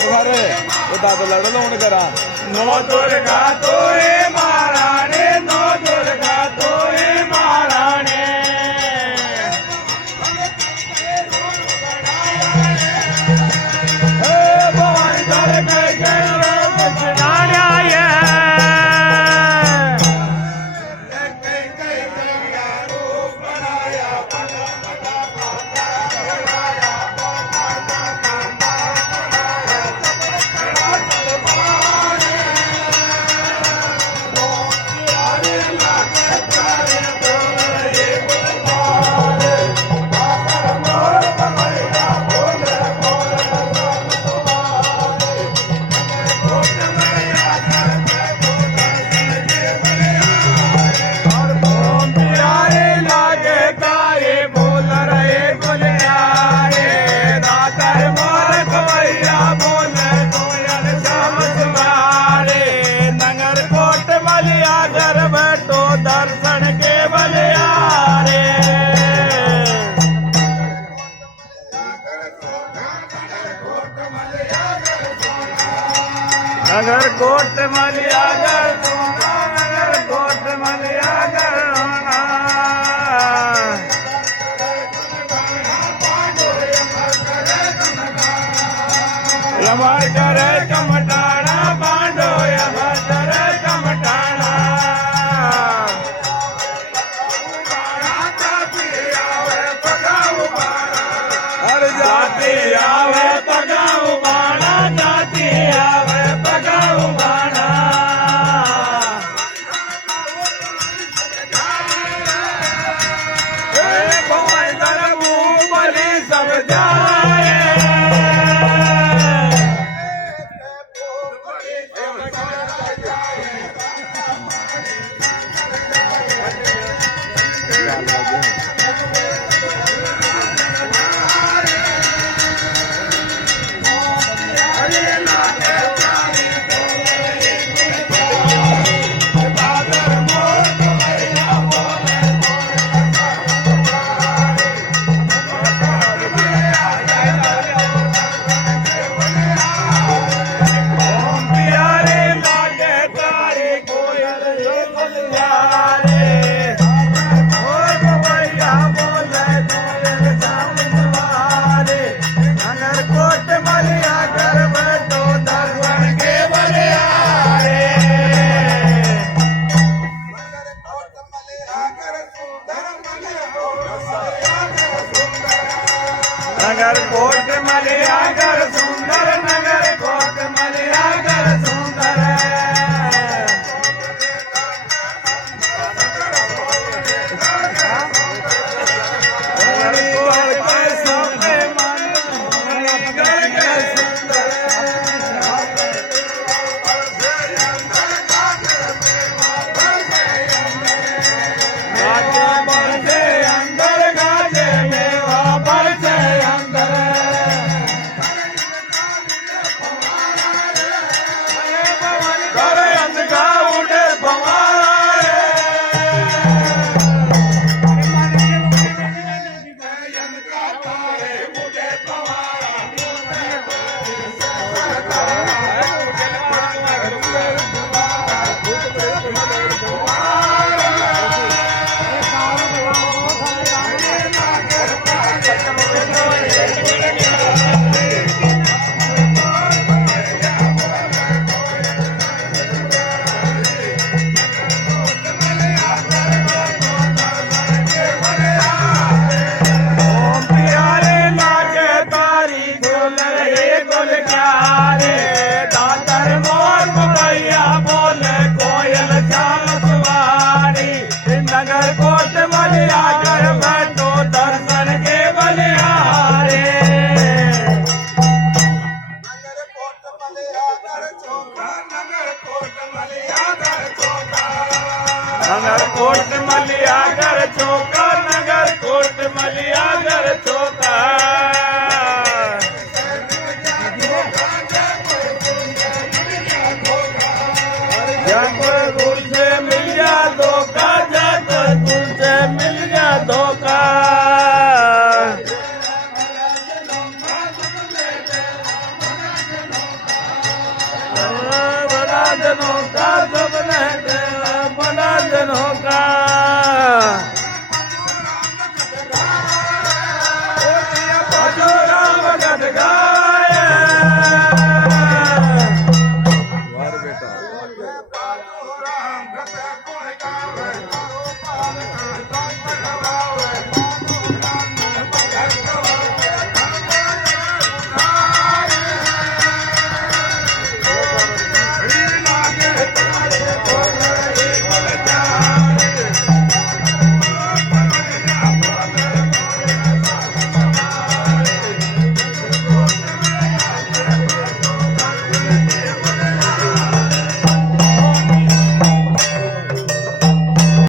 सुधारे दादा लढलं म्हणून करा नो दुर्गा तोय महाराणे नो दुर्गा तोय महाराणे भवानी तर काय काय दर्शन के बलियारे नगर कोट मलियागर नगर कोट मलियागर यमर करे कमटाना बांडो यमर करे कमटाना जाती आवे पगाऊ बाणा जाती आवे पगाऊ बाणा भवानी तरबू बलि सब जाए नगर कोट मलियागर सुंदर नगर कोट मलियागर सुंदर नगर कोट मलियागर बैठो दर्शन के बलिहारे नगर कोट मलियागर चौका नगर कोट मलियागर चौका नगर कोट मलियागर चौका नगर कोट मलियागर चौका बांधनो काज